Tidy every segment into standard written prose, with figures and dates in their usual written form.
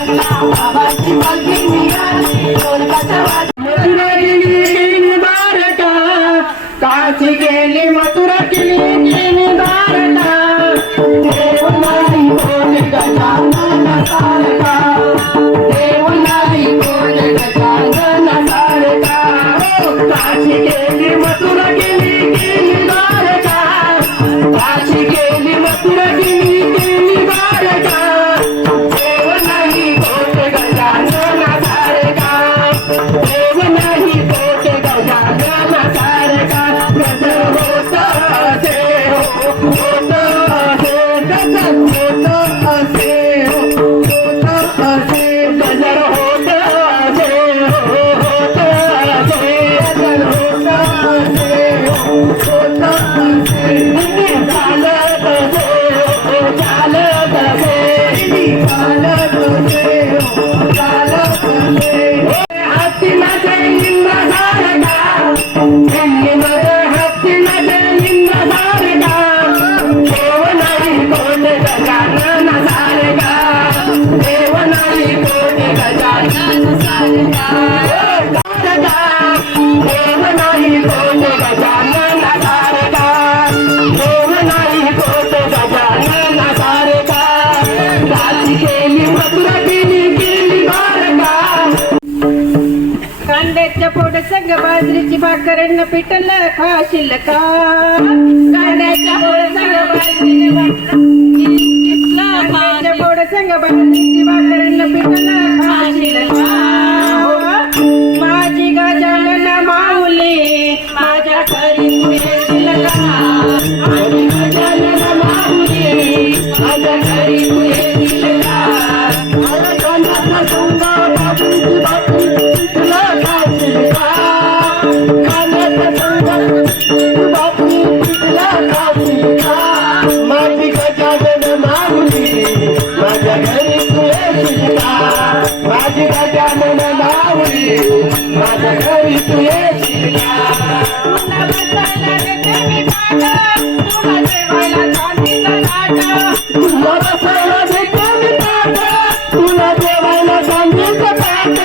लागला बाबाची पालखी निघाली ढोलकाचा वाज मथुरा गेली बारका काशी गेली मथुरा गेली बारका देव नाही कोण गजानन सारखा देव नाही कोण गजानन सारखा काशी गेली मथुरा गेली बारका काशी गेली मथुरा गेली बारका देव नाही कोण गजानन सारखा देव नाही कोण गजानन सारखा गजर होत असे होत असे गजर होत असे होत असे गजर होत असे होत असे गजर होत असे होत असे चालत असे चालत असे चालत असे चालत असे हत्ती माझे इंद्र सारखा दिल्लीमध्ये हत्तीमध्ये इंद्र सारखा देव नाही कोण गजानन सारखा देव नाही कोण गजानन सारखा देव नाही कोण गजानन सारखा देव नाही कोण गजानन सारखा काशी केली मथुरा केली बारका कांद्याच्या फोड संग बाजरीची भाकर न पिठलं खाशील का कांद्याच्या फोड संग बाजरीची कांद्याच्या फोड संग बाजरीची भाकर न पिठलं खाशील का माझी गजानन माऊली माझ्या घरी तू येशील का माझी गजानन माऊली माझ्या घरी तू येशील का माझ्या कानाचा सोंगा बाबूची बाबू तुला खाशील का कानाचा सोंगा बाबू तुला खाशील का माझी गजानन माऊली माझ्या घरी तू येशील का माझी गजानन माऊली माझ्या घरी तू येशील का तुला बसायला देते मी पाट तुला जेवायला चांदीचा लाट तुला बसायला देते मी ताट तुला जेवायला सांगितलं ताट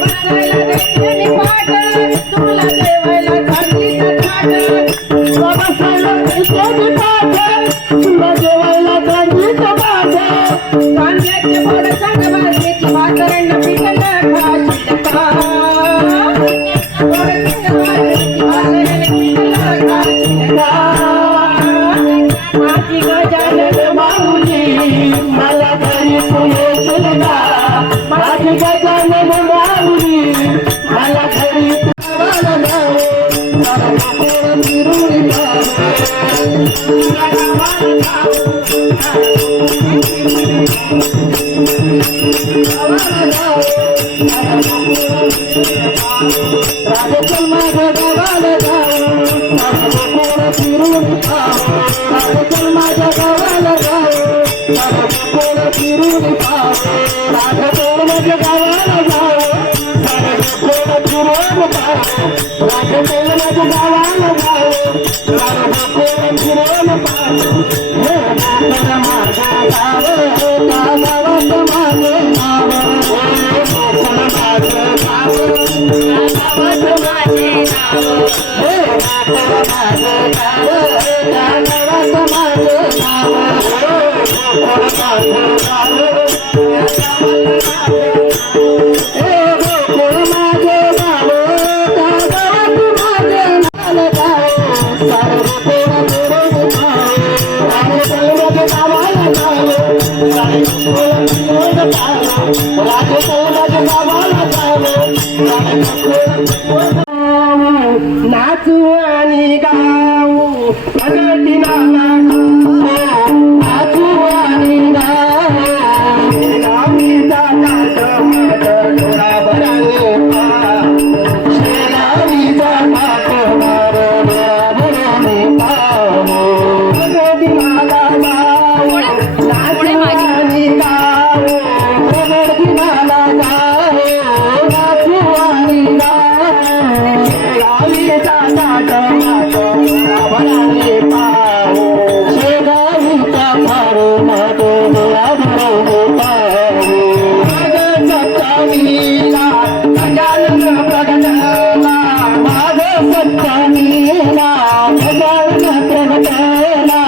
बसायला देते मी पाट तुला जेवायला चांदीचा लाट तुला बसायला देते मी ताट तुला जेवायला सांगितलं ताट कांद्याचे फोड संग बाजरीची भाकर न पिठलं खाशील का फोड संग बाजरीची भाकर न पिठलं खाशील का माझी गजानन माऊली मला घरी तू येशील का माझी गजानन माऊली मला घरी तू गावाला जाऊ मला नको फिरून राजचल माझ्या गावाला जाऊ मला नको फिरून राजचल माझ्या गावाला जाऊ मला नको फिरून राजचल माझ्या गावाला जाऊ मला नको फिरून राजचल माझ्या गावाला जाऊ मला नको फिरून माझं गाव त्या गावात माझं नाव माझं गाव गावात माझे नाव माझं गाव त्या गावात माझं नाव गोकुळ माझं गाव त्या गावात माझं नाव सर्व कोण फिरून राजचल माझ्या गावाला जाऊ राजचल माझ्या गावाला जाऊ नाचू आणि गाऊ प्रगतीनाला नाचू आणि गाऊ गावीचा नाच माझ डोळाभराने शेगावीचा नाच माझ डोळाभराने प्रगतीनाला गाऊ नाचू आणि गाऊ प्रगतीनाला गाऊ नाचू आणि गाऊ गावीचा नाच माझ डोळाभराने नीला गजानन प्रगटला माझ सत्य नीला गजानन प्रगटला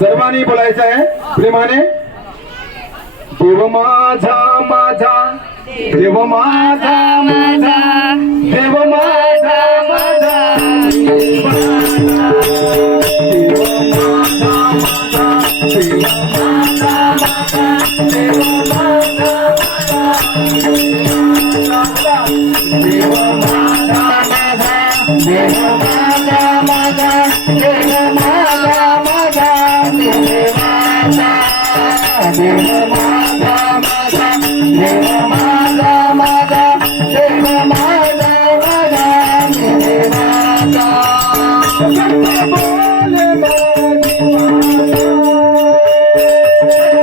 सर्वांनी बोलायचं आहे प्रेमाने. देव माझा माझा देव माझा माझा देव माझा माझा देव माझा माझा देव माझा माझा देव माझा देव माझा माझा देव माझा माझा देव माझा माझा देव माझा देव माझा माझा देव माझा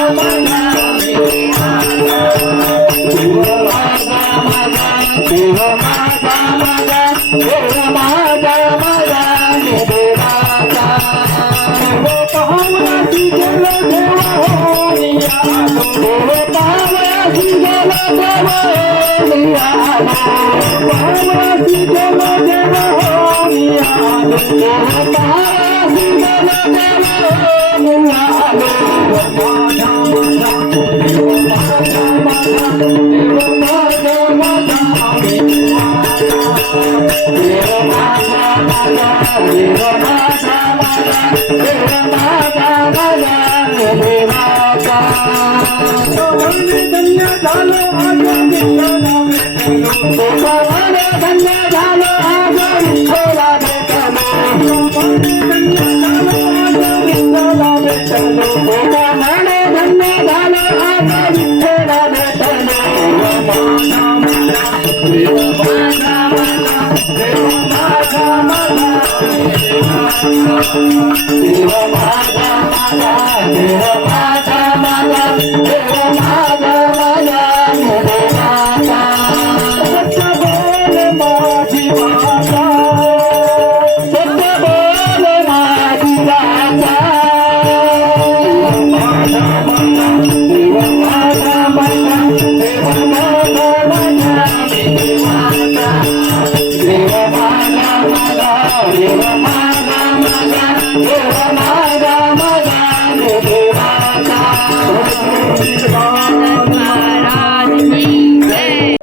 माझा देव माझा माझा देव माझा बोले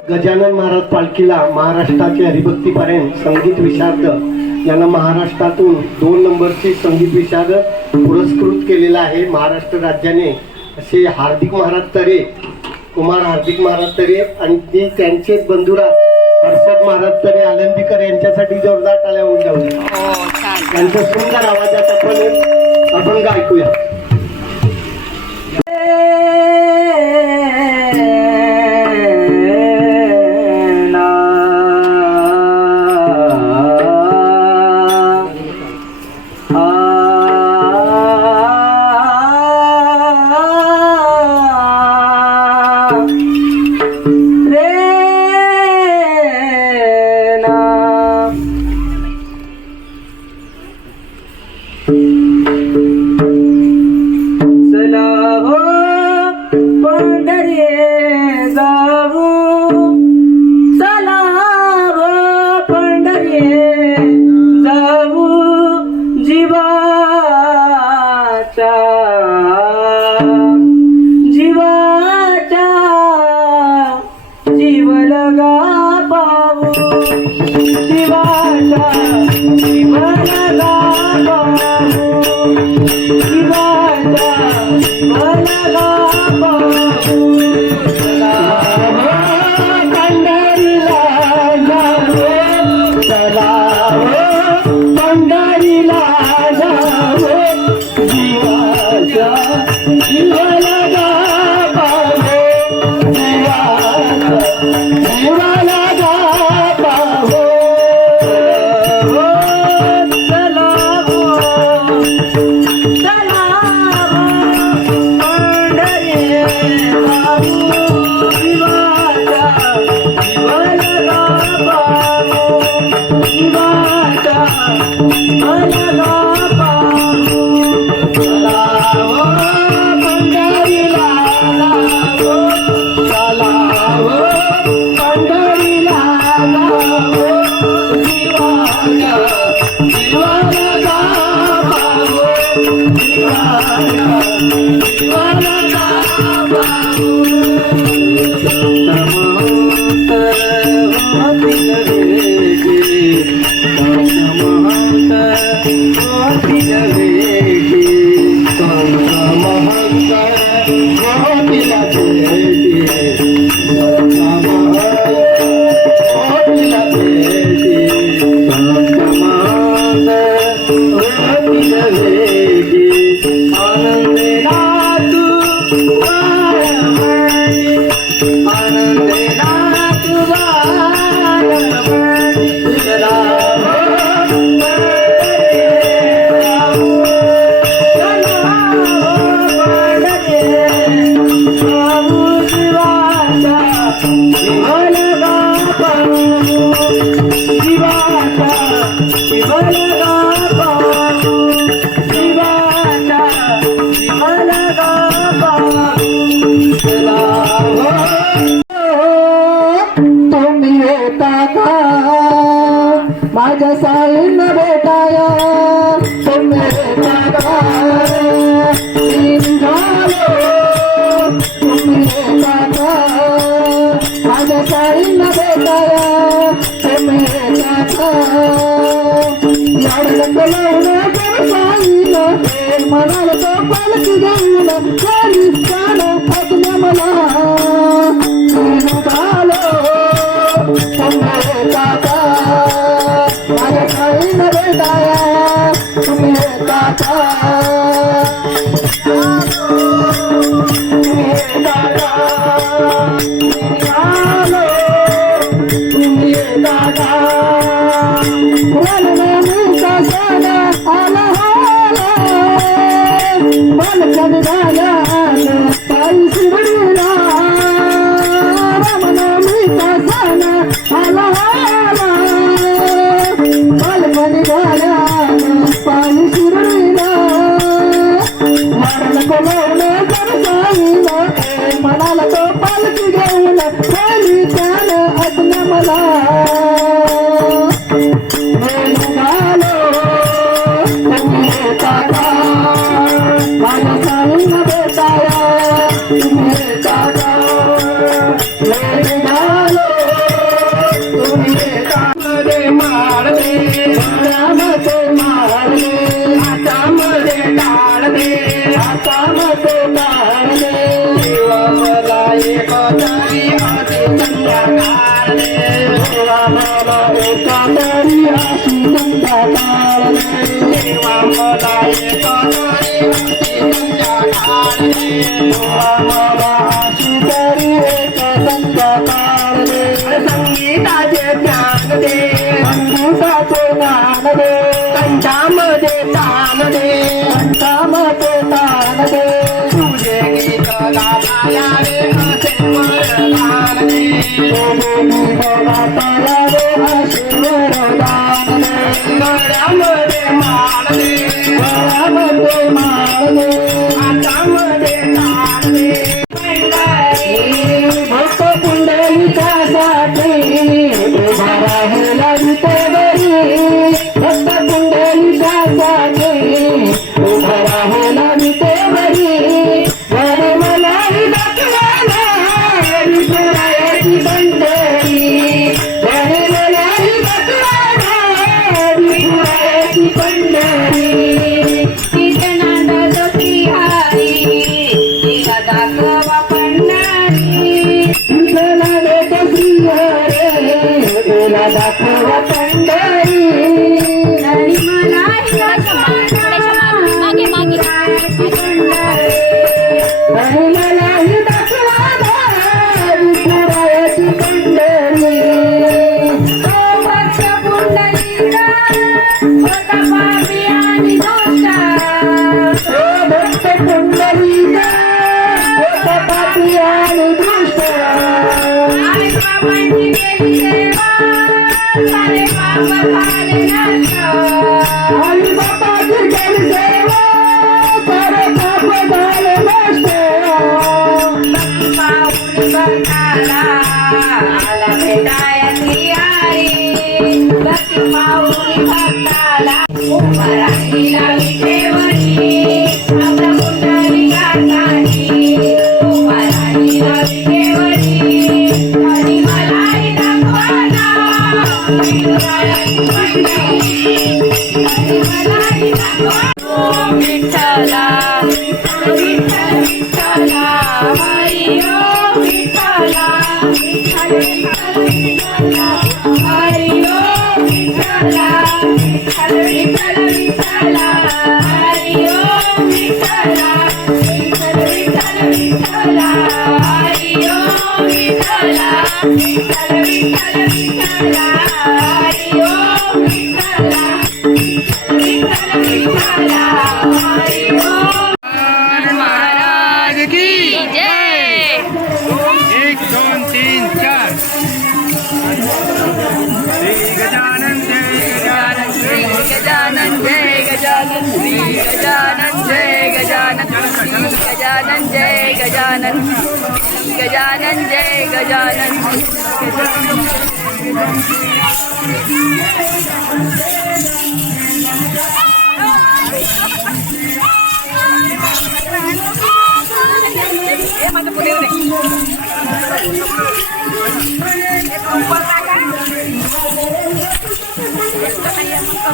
गजानन महाराज पालखीला महाराष्ट्राचे हरिभक्तीपर्यंत संगीत विशारद यांना महाराष्ट्रातून 2 नंबरची संगीत विशारद पुरस्कृत केलेला आहे महाराष्ट्र राज्याने. असे हार्दिक महाराज तरे, कुमार हार्दिक महाराज तरे आणि ते त्यांचे बंधुराज हर्षद महाराज तरे आनंदीकर यांच्यासाठी जोरदार टाळ्या होऊन जाऊ दे. हो छान. त्यांच्या सुंदर आवाजात आपण अभंग ऐकूया. माझ्या साईन भेट भेटाया तुम्ही काका निघालो तुम्ही काका माझ्या साईला भेटाया तुम्ही काका लाडलं बोलावलं तर साईला म्हणाल तो पालखी घेऊन खाली चाल फसल्या मला निघालो तुम्ही काका माझ्या साईला भेटाया तुम्ही काका तुम्ही काका निघालो तुम्ही काका मनाला तो पालखी घेऊन खाली त्यान असल्या मला निघालो तुम्ही काका माझ्या साईला भेटाया तुम्ही काका निघालो तुम्ही काका मारले रामाचे मारले हातामध्ये टाळले हातामध्ये टाळले मला एक तरी असे संध्याकाळले मला एक तरी अशी संध्याकाळले मला एक तरी अशी संध्याकाळले मला अशी तरी एक संध्याकाळले संगीताचे ज्ञान दे संगीताचे ज्ञान दे कंठामध्ये तान दे कंठामध्ये तान दे तुझे गीत गाताया रे असे वरदान दे तुझे गीत गाताया रे असे वरदान दे गळ्यामध्ये माळ दे गळ्यामध्ये माळ दे हातामध्ये तान दे भक्त पुंडलिकासाठी उभा राहिला विटेवरी भक्त पुंडलिकासाठी उभा राहिला विटेवरी घरी मलाही दाखवायला विठुरायाची पंढरी घरी मलाही दाखवायला विठुरायाची पंढरी तिच्या नांदाचं हरी तिला दाखवा पंढरी तिच्या नांदाचं हरी तिला दाखवा पंढरी आणि मलाही मागे मागे आणि मलाही दाखवा विठुरायाची पंढरी भक्त पुंडलिका होता पापी आणि दोषा भक्त पुंडलिका होता पापी आणि दुष्ट आणि बाबांची केली सेवा सारे पाप झाले नष्ट आणि बापाची केली सेवा सारे पाप झाले नष्ट पाऊली भक्ताला आला भेटाया श्रीहरी भक्ती पाऊली भक्ताला उभा राहिला विठेवरी आपला पुंडलिकासाठी उभा राहिला विठेवरी आणि मलाही दाखवाना विठुरायाची पंढरी आणि मलाही दाखवाना विठ्ठला विठ्ठल विठ्ठला हरी ओ विठ्ठला विठ्ठल विठ्ठल विठ्ठला हरी ओ विठ्ठला विठ्ठल विठ्ठल विठ्ठला हरी ओ विठ्ठला विठ्ठल विठ्ठल विठ्ठला हरी ओ विठ्ठला विठ्ठल विठ्ठल विठ्ठला हरी ओ विठ्ठला विठ्ठल विठ्ठला हरी ओ महाराज की जय. 1 2 3 4 श्री गजानन जय गजानन जय गजानन श्री गजानन जय गजानन श्री गजानन जय गजानन गजानन जय गजानन गजानन जय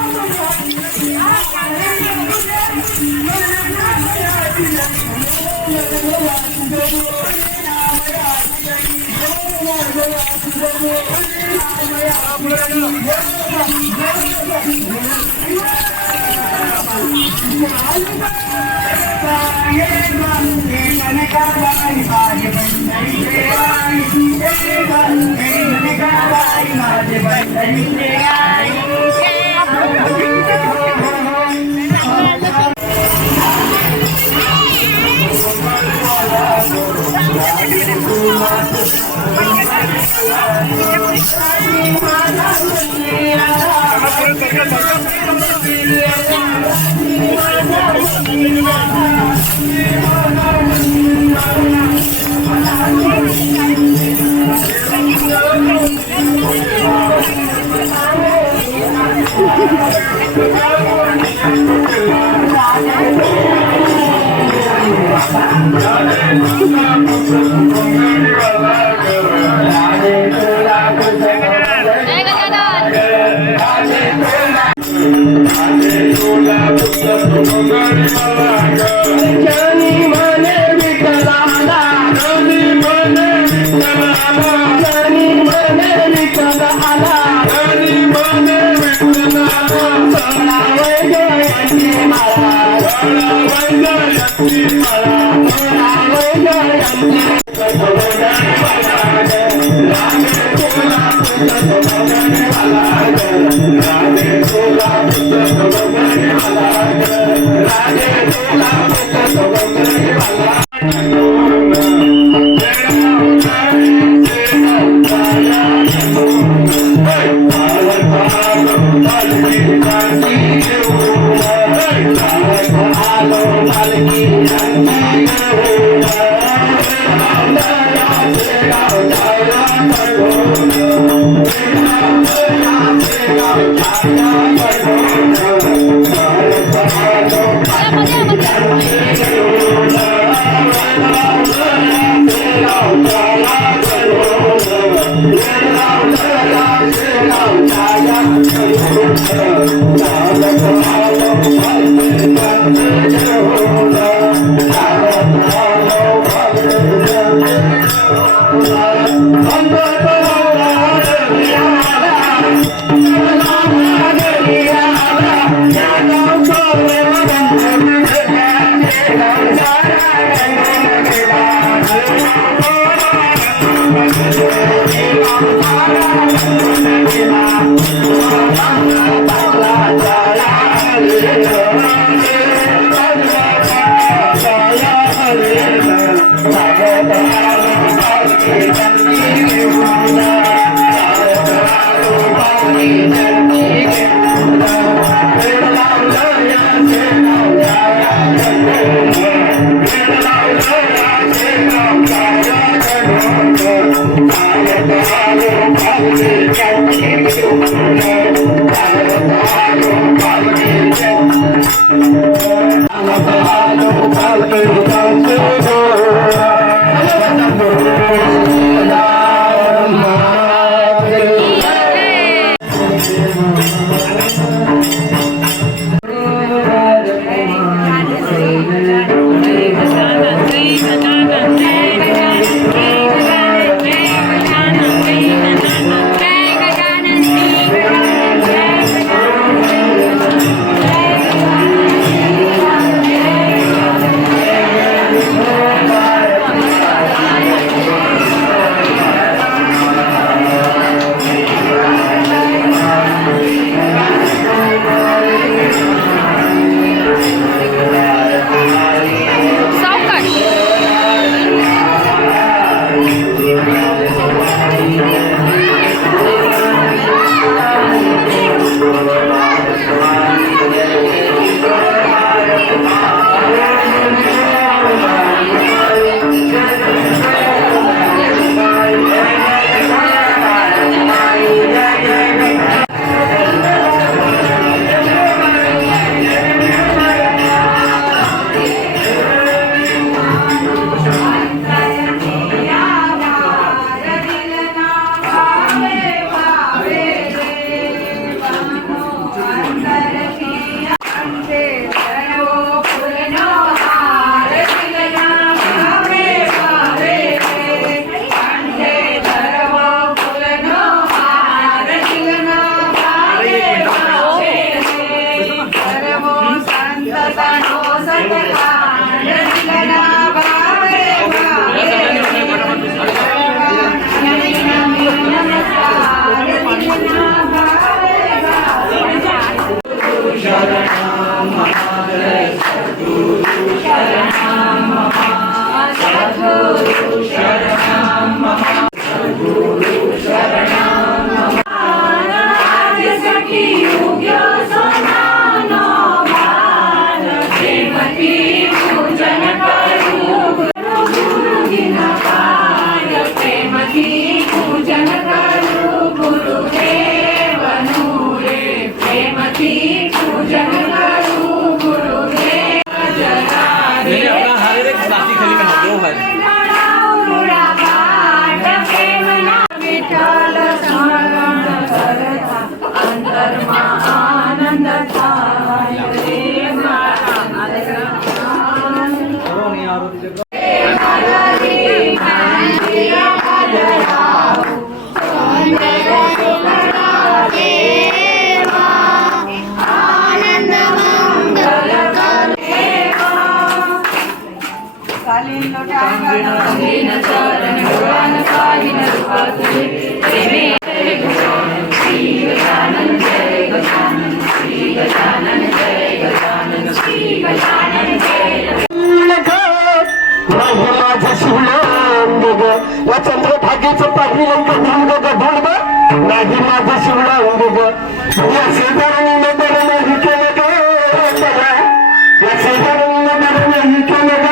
गजानन. ज्ञानी म्हणे विठ्ठलाला, ज्ञानी म्हणे विठ्ठलाला, ज्ञानी म्हणे विठ्ठलाला, ज्ञानी म्हणे विठ्ठलाला. सोळावे जयंती माळा, सोळावे जयंती माळा, सोळावे जयंती. Thank you. माझं शिवलं या चंद्रभागेचं पाहिलं गढूळ नाही माझं शिवलं या शेजाऱ्यांनी बरं नाही केलं ग बघा या शेजाऱ्यांनी बरं नाही केलं ग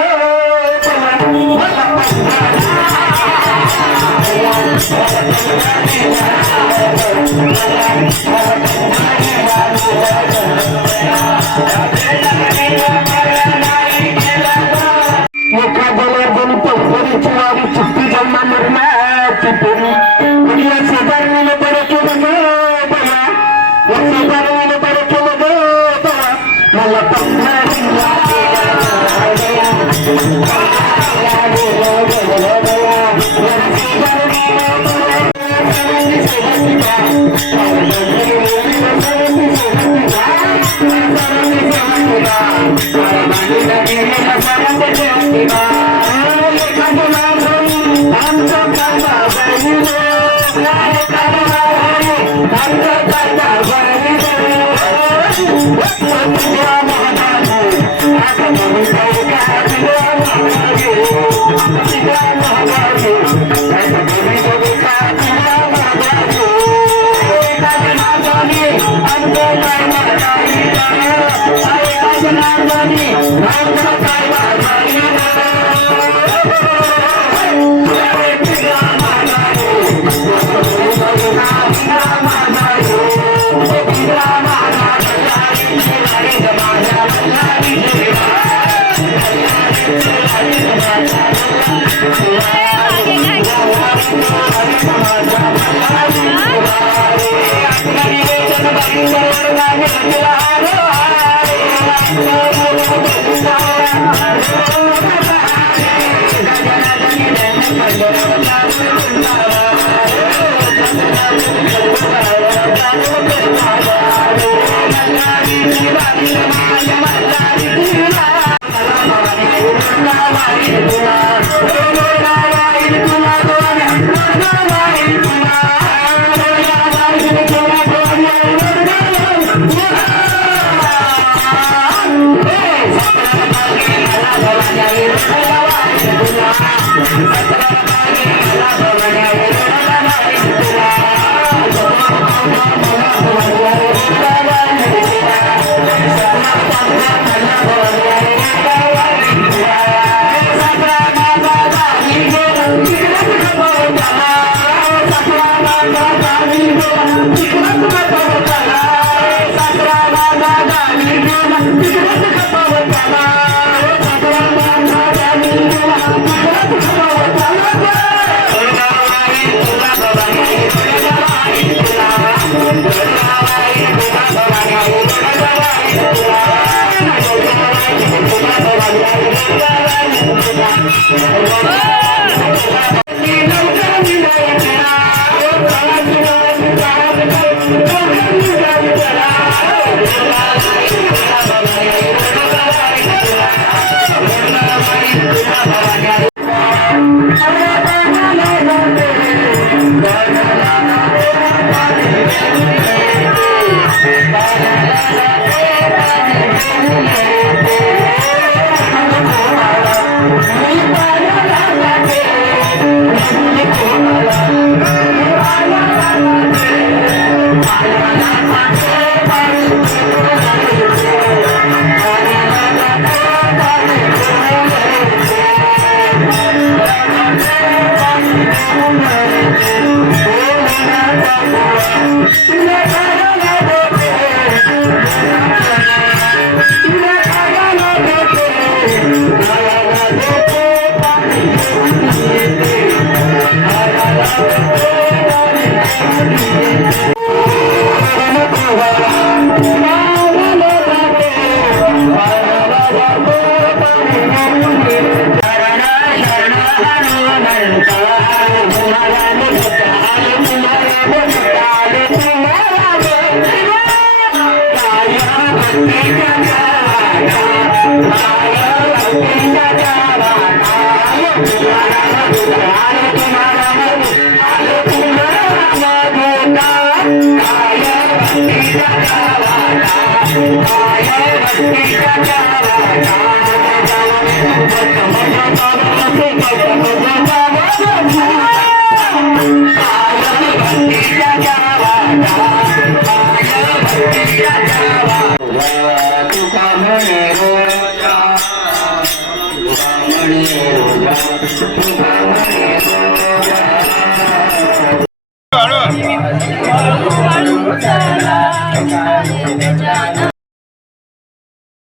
एखाद्याला जण पंढरीची वारी चिठ्ठी जन्मा मरणाची पेरी या शेजाऱ्यांनी बरं केलं ग बघा या शेजाऱ्यांनी बरं केलं ग बघा मला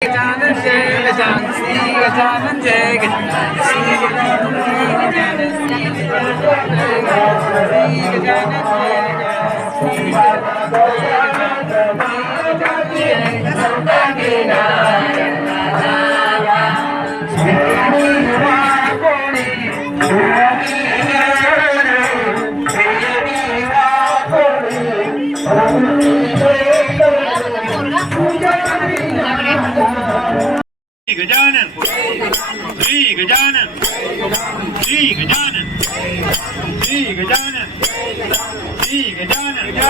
गजानन जय गजानन श्री गजानन जय गजानन श्री गजानन गजानन श्री गजानन श्री गजानन श्री गजानन श्री गजानन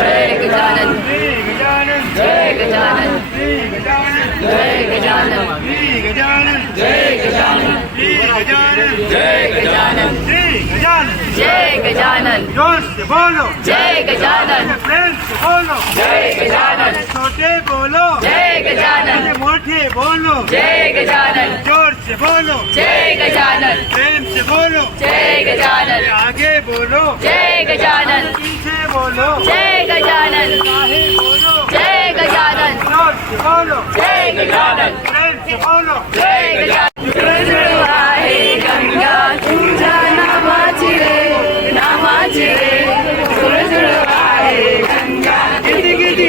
जय गजानन श्री गजानन जय गजानन श्री गजानन जय गजानन श्री गजानन जय गजानन श्री गजानन जय गजानन श्री गजानन जय गजानन जोर से बोलो जय गजानन प्रेम से बोलो जय गजानन छोटे बोलो जय गजानन मोटे बोलो जय गजानन जोर से बोलो जय गजानन प्रेम से बोलो जय गजानन आगे बोलो जय गजानन पीछे बोलो जय गजानन बाहें बोलो जय गजानन जोर से बोलो जय गजानन प्रेम से बोलो जय गजानन जुळजुळ आहे गंगा तुझ्या नामाची रे नामाची रे जुळजुळ आहे गंगा किती किती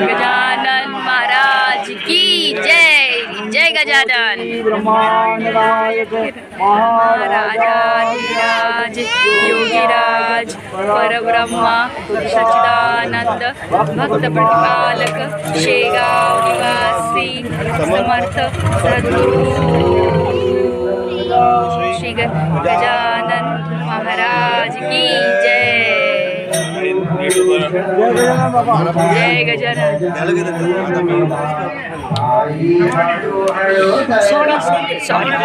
गजानन महाराज की जय जय गजानन महाराज योगीराज परब्रह्मा सच्चिदानंद भक्त प्रतिपालक शेगाव निवासी समर्थ सद्गुरु श्री गजानन महाराज की जय जय गजानन सॉरी